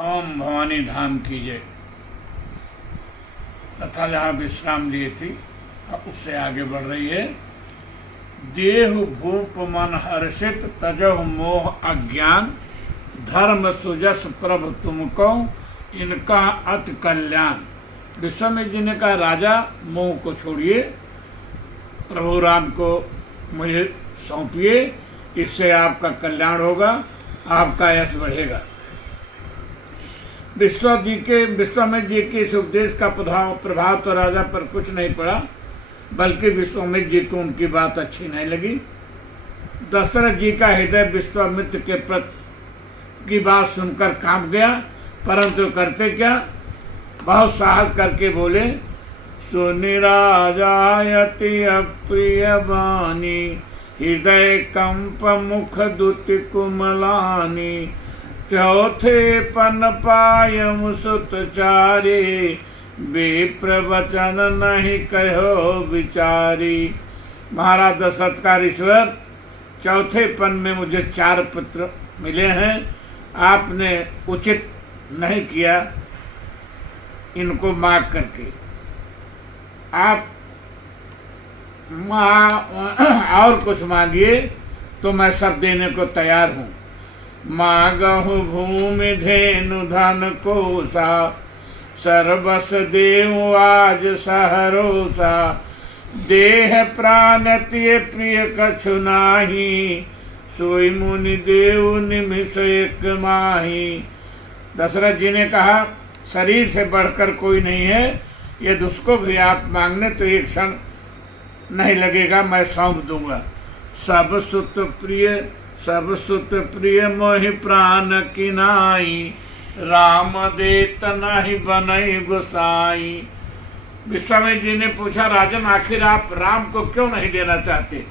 ओम भवानी धाम की जय। तथा जहाँ विश्राम लिए थी अब उससे आगे बढ़ रही है। देह भूप मन हर्षित तजह मोह अज्ञान, धर्म सुजस प्रभु तुमको इनका अति कल्याण। विश्वामित्र जी ने कहा, राजा मोह को छोड़िए, प्रभु राम को मुझे सौंपिए, इससे आपका कल्याण होगा, आपका यश बढ़ेगा। विश्वामित्र जी के इस उपदेश का प्रभाव तो राजा पर कुछ नहीं पड़ा, बल्कि विश्वामित्र जी को उनकी बात अच्छी नहीं लगी। दशरथ जी का हृदय विश्वामित्र के प्रति की बात सुनकर कांप गया, परंतु करते क्या, बहुत साहस करके बोले, सुनि राजायति अप्रिय बानी, हृदय कंप मुख दुति कुमलानी, चौथे पन पायम सुत चारे, विप्रवचन नहीं कहो विचारी। महाराज दशरथ का ईश्वर, चौथे पन में मुझे 4 पुत्र मिले हैं, आपने उचित नहीं किया इनको मांग करके। आप और कुछ मांगिए तो मैं सब देने को तैयार हूँ। मांगहु भूमि धेनु धन कोसा, सर्वस देव आज सहरोसा, देह प्राण तिय प्रिय कछु नाही, सोई मुनि देव निमिष एक माही। दशरथ जी ने कहा, शरीर से बढ़कर कोई नहीं है, यदि उसको भी आप मांगने तो एक क्षण नहीं लगेगा, मैं सौंप दूंगा। सब सुत प्रिय मोहि प्राण किनाई, राम देत नहीं बनई गोसाई। विश्वामित्र जी ने पूछा, राजन आखिर आप राम को क्यों नहीं देना चाहते?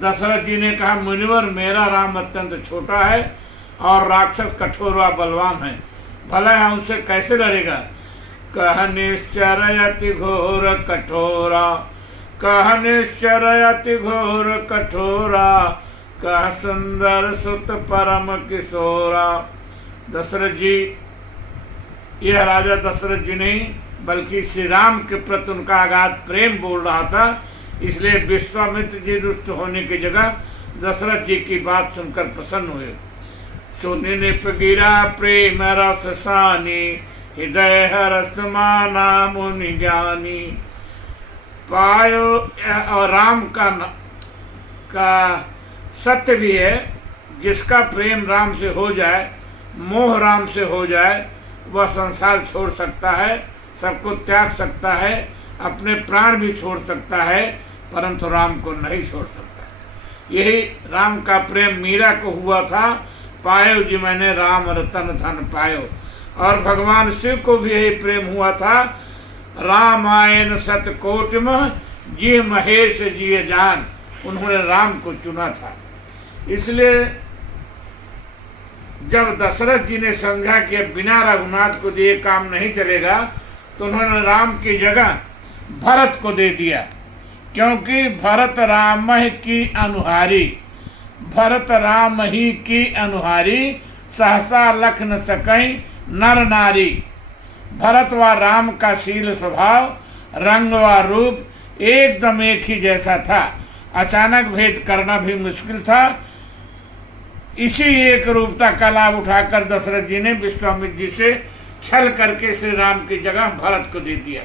दशरथ जी ने कहा, मुनिवर मेरा राम अत्यंत छोटा है और राक्षस कठोर व बलवान है, भला है उनसे कैसे लड़ेगा। कह निश्चरयति घोर कठोरा, कह निश्चरयति घोर कठोरा, कह सुंदर सुत परम किशोरा। दशरथ जी, यह राजा दशरथ जी नहीं बल्कि श्री राम के प्रति उनका अगाध प्रेम बोल रहा था, इसलिए विश्वामित्र जी रुष्ट होने की जगह दशरथ जी की बात सुनकर प्रसन्न हुए। सुनि निपगिरा प्रेम रस सानी, हृदय हरस माना मुनि ज्ञानी। पायो, और राम का सत्य भी है, जिसका प्रेम राम से हो जाए, मोह राम से हो जाए, वह संसार छोड़ सकता है, सबको त्याग सकता है, अपने प्राण भी छोड़ सकता है, परंतु राम को नहीं छोड़ सकता। यही राम का प्रेम मीरा को हुआ था, पायो जी मैंने राम रतन धन पायो। और भगवान शिव को भी यही प्रेम हुआ था, रामायण सतकोटि में जी महेश जिये जान, उन्होंने राम को चुना था। इसलिए जब दशरथ जी ने समझा कि बिना रघुनाथ को दिए काम नहीं चलेगा, तो उन्होंने राम की जगह भरत को दे दिया, क्योंकि भरत राम ही की अनुहारी, भरत राम ही की अनुहारी, सहसा लख न सकई नर नारी। भरत व राम का शील स्वभाव, रंग व रूप एकदम एक ही जैसा था, अचानक भेद करना भी मुश्किल था। इसी एक रूपता का लाभ उठाकर दशरथ जी ने विश्वामित्र जी से छल करके श्री राम की जगह भरत को दे दिया।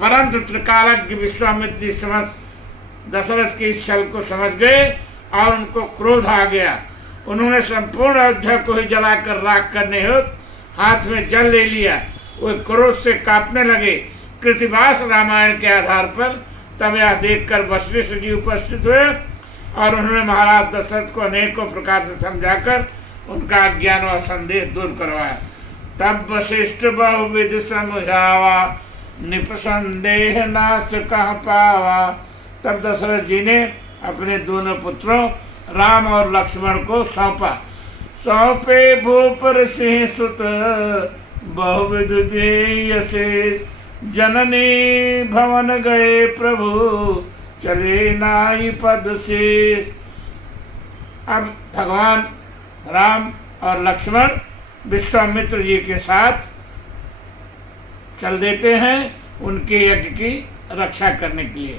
परंतु त्रिकालज्ञ विश्वामित्र जी दशरथ के इस छल को समझ गए और उनको क्रोध आ गया। उन्होंने संपूर्ण अयोध्या को ही जलाकर राख करने हेतु हाथ में जल ले लिया। वे क्रोध से कांपने लगे। कृतिवास रामायण के आधार पर तब यह देखकर वशिष्ठ जी उपस्थित हुए और उन्होंने महाराज दशरथ को अनेकों प्रकार से समझाकर उनका अज्ञान व संदेह दूर करवाया। तब वशिष्ठ बहुविध समझावा, निपसंदेह नाश कह पावा। तब दशरथ जी ने अपने दोनों पुत्रों राम और लक्ष्मण को सौंपा। सौंपे भूपर सिंह सुत बहुविध देय शेष, जननी भवन गए प्रभु चले नाई पद शेष। अब भगवान राम और लक्ष्मण विश्वामित्र जी के साथ चल देते हैं उनके यज्ञ की रक्षा करने के लिए।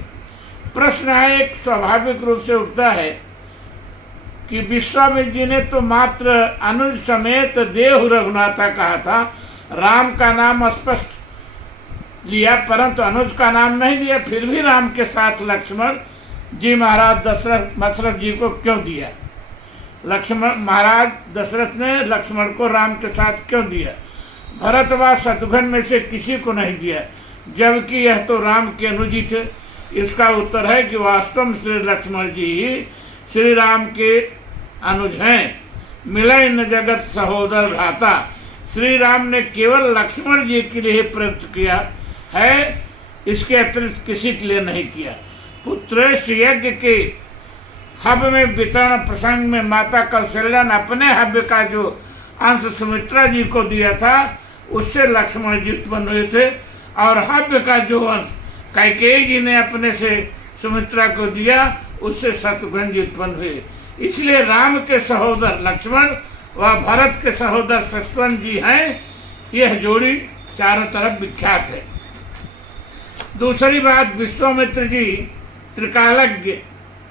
प्रश्न है, एक स्वाभाविक रूप से उठता है कि विश्वामित्र जी ने तो मात्र अनुज समेत देहु रघुनाथा कहा था, राम का नाम स्पष्ट लिया परंतु अनुज का नाम नहीं दिया। फिर भी राम के साथ लक्ष्मण जी महाराज दशरथ जी को क्यों दिया? लक्ष्मण महाराज दशरथ ने लक्ष्मण को राम के साथ क्यों दिया? भरत व शत्रुघ्न में से किसी को नहीं दिया, जबकि यह तो राम के अनुज ही थे। इसका उत्तर है कि वास्तव में श्री लक्ष्मण जी ही श्री राम के अनुज हैं। मिलय न जगत सहोदर भ्राता, श्री राम ने केवल लक्ष्मण जी के लिए प्रयुक्त किया है, इसके अतिरिक्त किसी के लिए नहीं किया। पुत्रेष्ठ यज्ञ के हब में वितरण प्रसंग में माता कौशल्या ने अपने हव्य का जो अंश सुमित्रा जी को दिया था उससे लक्ष्मण जी उत्पन्न हुए थे, और हव्य का जो अंश कैकेयी जी ने अपने से सुमित्रा को दिया उससे शत्रुघ्न जी उत्पन्न हुए। इसलिए राम के सहोदर लक्ष्मण व भरत के सहोदर शत्रुघ्न जी हैं। यह जोड़ी चारों तरफ विख्यात है। दूसरी बात, विश्वामित्र जी त्रिकालज्ञ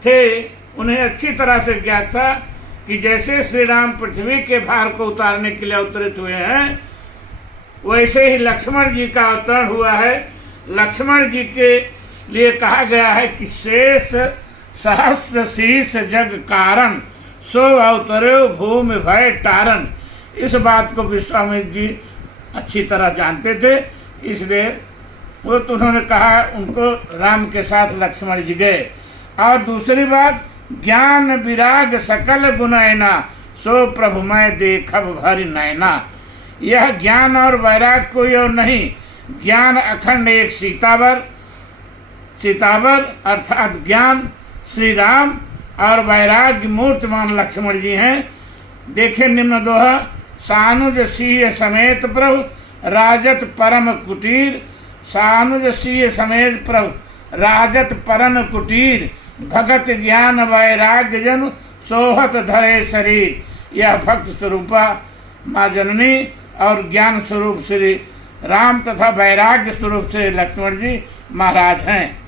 थे, उन्हें अच्छी तरह से ज्ञात था कि जैसे श्री राम पृथ्वी के भार को उतारने के लिए अवतरित हुए हैं, वैसे ही लक्ष्मण जी का अवतरण हुआ है। लक्ष्मण जी के लिए कहा गया है कि शेष सहस्र शीर्ष जग कारण, सो अवतरो भूमि भय टारन। इस बात को विश्वामित्र जी अच्छी तरह जानते थे, इसलिए वो तो उन्होंने कहा उनको राम के साथ लक्ष्मण जी गए। और दूसरी बात, ज्ञान विराग सकल गुनैना, सो प्रभु मैं देखब भरि नैना। यह ज्ञान और वैराग कोई और नहीं, ज्ञान अखंड एक सीतावर अर्थात ज्ञान श्री राम और वैराग्य मूर्तिमान लक्ष्मण जी हैं। देखे निम्न दोहा, सानुज सिंह समेत प्रभु राजत परम कुटीर, सानुज सिंह समेत प्रभु राजत परम कुटीर, भगत ज्ञान वैराग्य जन सोहत धरे शरीर। यह भक्त स्वरूपा माँ जननी और ज्ञान स्वरूप श्री राम तथा वैराग्य स्वरूप श्री लक्ष्मण जी महाराज हैं।